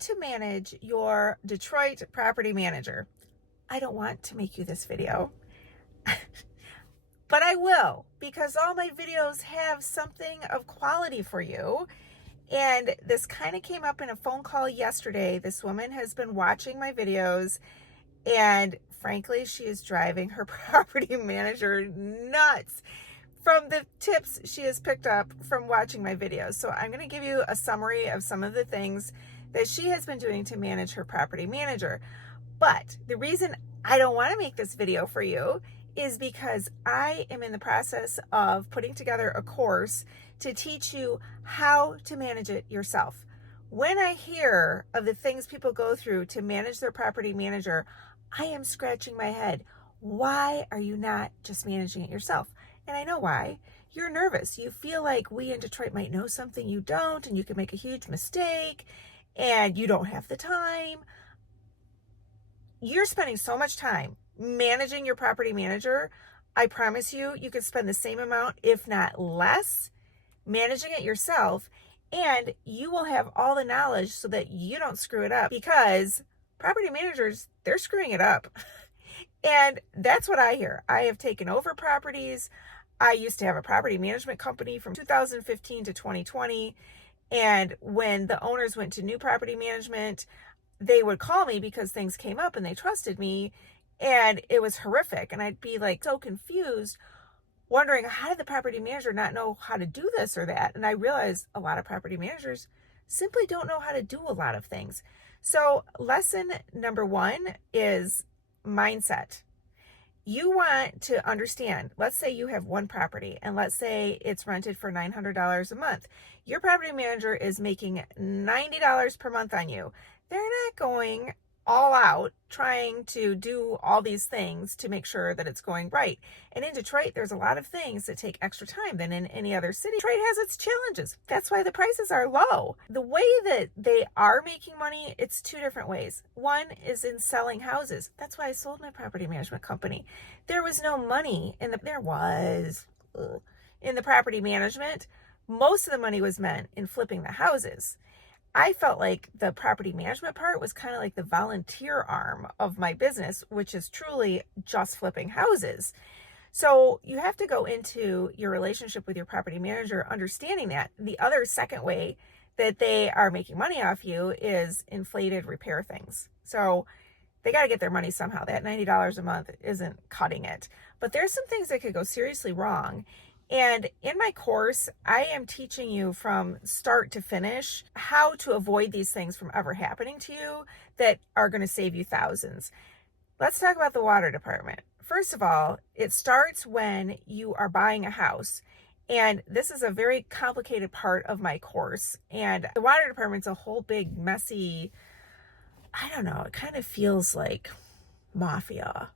to manage your Detroit property manager. I don't want to make you this video, but I will, because all my videos have something of quality for you. And this kind of came up in a phone call yesterday. This woman has been watching my videos, and frankly, she is driving her property manager nuts from the tips she has picked up from watching my videos. So I'm going to give you a summary of some of the things that she has been doing to manage her property manager. But the reason I don't want to make this video for you is because I am in the process of putting together a course to teach you how to manage it yourself. When I hear of the things people go through to manage their property manager, I am scratching my head. Why are you not just managing it yourself? And I know why. You're nervous. You feel like we in Detroit might know something you don't, and you can make a huge mistake, and you don't have the time. You're spending so much time managing your property manager. I promise you, you could spend the same amount, if not less, managing it yourself, and you will have all the knowledge so that you don't screw it up, because property managers, they're screwing it up. And that's what I hear. I have taken over properties. I used to have a property management company from 2015 to 2020. And when the owners went to new property management, they would call me because things came up and they trusted me. And it was horrific. And I'd be like so confused, wondering, how did the property manager not know how to do this or that? And I realized a lot of property managers simply don't know how to do a lot of things. So lesson number one is mindset. You want to understand, let's say you have one property, and let's say it's rented for $900 a month. Your property manager is making $90 per month on you. They're not going all out trying to do all these things to make sure that it's going right. And in Detroit, there's a lot of things that take extra time than in any other city. Detroit has its challenges. That's why the prices are low. The way that they are making money, it's two different ways. One is in selling houses. That's why I sold my property management company. There was no money in the property management. Most of the money was meant in flipping the houses. I felt like the property management part was kind of like the volunteer arm of my business, which is truly just flipping houses. So you have to go into your relationship with your property manager understanding that. The other second way that they are making money off you is inflated repair things. So they got to get their money somehow. That $90 a month isn't cutting it. But there's some things that could go seriously wrong. And in my course, I am teaching you from start to finish how to avoid these things from ever happening to you that are going to save you thousands. Let's talk about the water department. First of all, it starts when you are buying a house. And this is a very complicated part of my course. And the water department's a whole big messy, I don't know, it kind of feels like mafia.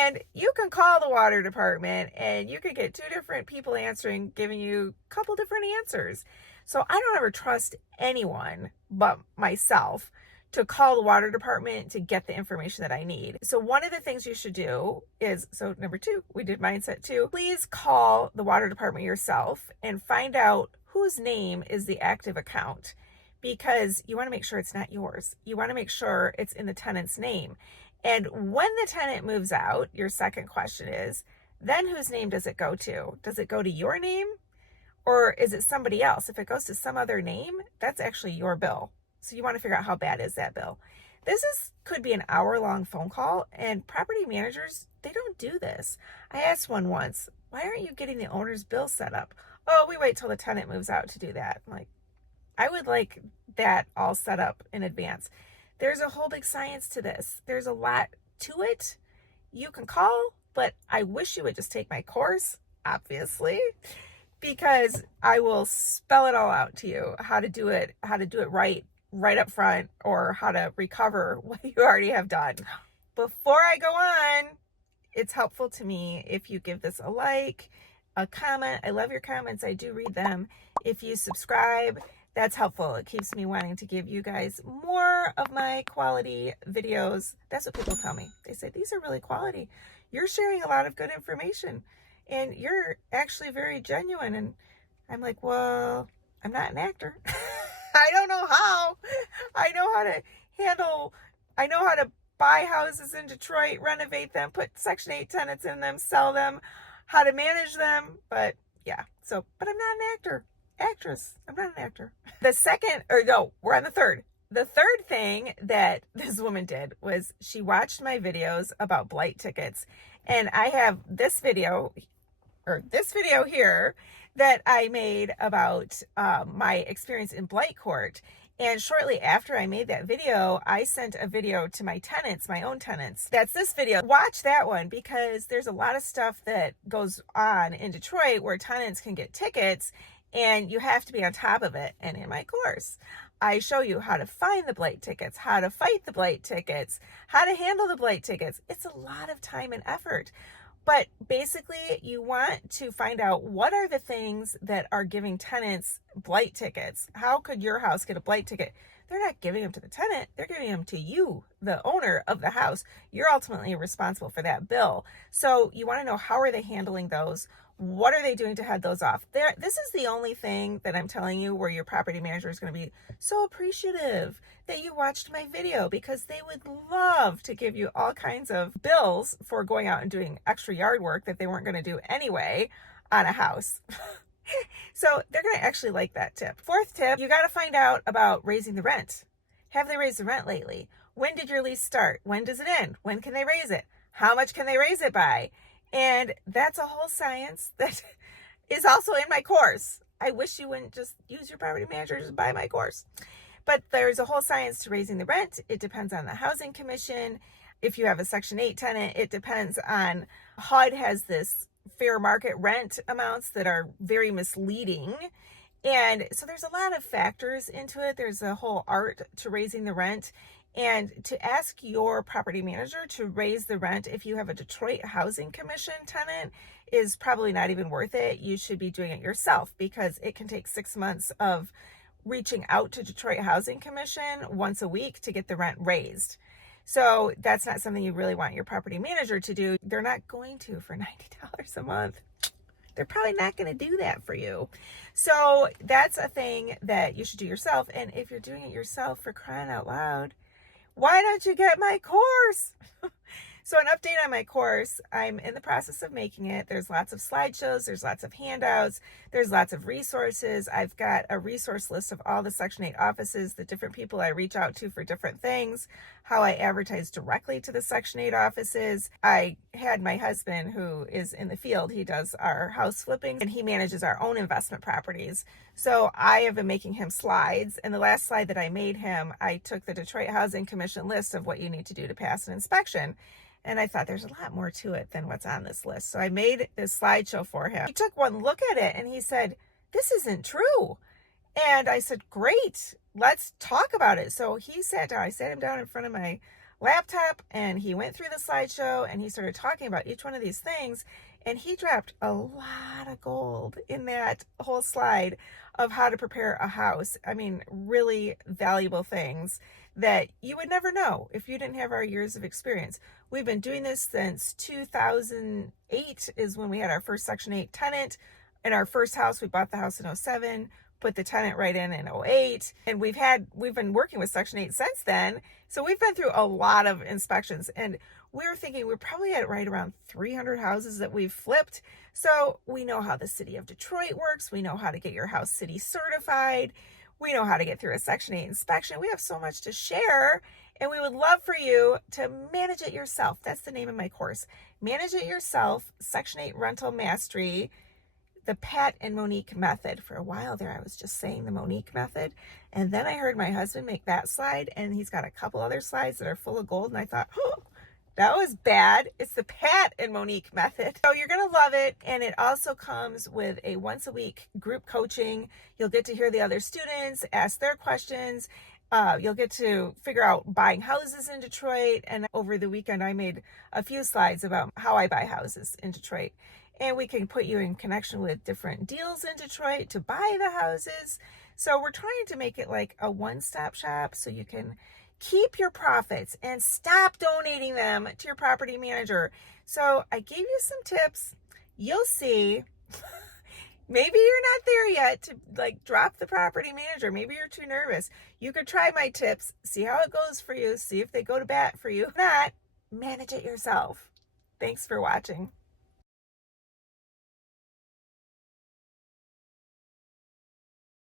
And you can call the water department and you can get two different people answering, giving you a couple different answers. So I don't ever trust anyone but myself to call the water department to get the information that I need. So one of the things you should do is, so number two, we did mindset two. Please call the water department yourself and find out whose name is the active account, because you want to make sure it's not yours. You want to make sure it's in the tenant's name. And when the tenant moves out, your second question is, then whose name does it go to? Does it go to your name, or is it somebody else? If it goes to some other name, that's actually your bill. So you want to figure out how bad is that bill. Could be an hour-long phone call, and property managers, they don't do this. I asked one once, why aren't you getting the owner's bill set up? Oh, we wait till the tenant moves out to do that. I'm like, I would like that all set up in advance. There's a whole big science to this. There's a lot to it. You can call, but I wish you would just take my course, obviously, because I will spell it all out to you, how to do it right up front, or how to recover what you already have done. Before I go on, it's helpful to me if you give this a like, a comment. I love your comments. I do read them. If you subscribe, that's helpful. It keeps me wanting to give you guys more of my quality videos. That's what people tell me. They say, these are really quality. You're sharing a lot of good information and you're actually very genuine. And I'm like, well, I'm not an actor. I don't know how. I know how to handle, I know how to buy houses in Detroit, renovate them, put Section 8 tenants in them, sell them, how to manage them. But yeah, so, but I'm not an actress. I'm not an actor. The second, or no, we're on the third. The third thing that this woman did was she watched my videos about Blight tickets. And I have this video here that I made about my experience in Blight court. And shortly after I made that video, I sent a video to my tenants, my own tenants. That's this video. Watch that one because there's a lot of stuff that goes on in Detroit where tenants can get tickets and you have to be on top of it. And in my course, I show you how to find the Blight tickets, how to fight the Blight tickets, how to handle the Blight tickets. It's a lot of time and effort. But basically, you want to find out what are the things that are giving tenants Blight tickets. How could your house get a Blight ticket? They're not giving them to the tenant. They're giving them to you, the owner of the house. You're ultimately responsible for that bill. So you want to know, how are they handling those? What are they doing to head those off? This is the only thing that I'm telling you where your property manager is going to be so appreciative that you watched my video, because they would love to give you all kinds of bills for going out and doing extra yard work that they weren't going to do anyway on a house. So they're going to actually like that tip. Fourth tip, you got to find out about raising the rent. Have they raised the rent lately? When did your lease start? When does it end? When can they raise it? How much can they raise it by? And that's a whole science that is also in my course. I wish you wouldn't just use your property manager to buy my course. But there's a whole science to raising the rent. It depends on the housing commission. If you have a Section 8 tenant, it depends on, HUD has this fair market rent amounts that are very misleading. And so there's a lot of factors into it. There's a whole art to raising the rent. And to ask your property manager to raise the rent if you have a Detroit Housing Commission tenant is probably not even worth it. You should be doing it yourself, because it can take 6 months of reaching out to Detroit Housing Commission once a week to get the rent raised. So that's not something you really want your property manager to do. They're not going to for $90 a month. They're probably not going to do that for you. So that's a thing that you should do yourself. And if you're doing it yourself, for crying out loud, why don't you get my course? So an update on my course, I'm in the process of making it. There's lots of slideshows, there's lots of handouts, there's lots of resources. I've got a resource list of all the Section 8 offices, the different people I reach out to for different things, how I advertise directly to the Section 8 offices. I had my husband, who is in the field, he does our house flipping and he manages our own investment properties. So I have been making him slides, and the last slide that I made him, I took the Detroit Housing Commission list of what you need to do to pass an inspection. And I thought there's a lot more to it than what's on this list. So I made this slideshow for him. He took one look at it and he said, "This isn't true." And I said, "Great, let's talk about it." So he sat down. I sat him down in front of my laptop and he went through the slideshow and he started talking about each one of these things. And he dropped a lot of gold in that whole slide of how to prepare a house. I mean, really valuable things that you would never know if you didn't have our years of experience. We've been doing this since 2008 is when we had our first Section 8 tenant. In our first house, we bought the house in 2007, put the tenant right in 2008. And we've been working with Section 8 since then. So we've been through a lot of inspections, and we were thinking we're probably at right around 300 houses that we've flipped. So we know how the city of Detroit works. We know how to get your house city certified. We know how to get through a Section 8 inspection. We have so much to share, and we would love for you to manage it yourself. That's the name of my course. Manage it yourself, Section 8 rental mastery, the Pat and Monique method. For a while there, I was just saying the Monique method. And then I heard my husband make that slide, and he's got a couple other slides that are full of gold. And I thought, oh, that was bad. It's the Pat and Monique method. So you're going to love it. And it also comes with a once a week group coaching. You'll get to hear the other students, ask their questions. You'll get to figure out buying houses in Detroit. And over the weekend, I made a few slides about how I buy houses in Detroit. And we can put you in connection with different deals in Detroit to buy the houses. So we're trying to make it like a one-stop shop so you can keep your profits and stop donating them to your property manager. So I gave you some tips. You'll see Maybe you're not there yet to like drop the property manager. Maybe you're too nervous. You could try my tips, see how it goes for you, see if they go to bat for you. If not, manage it yourself. Thanks for watching.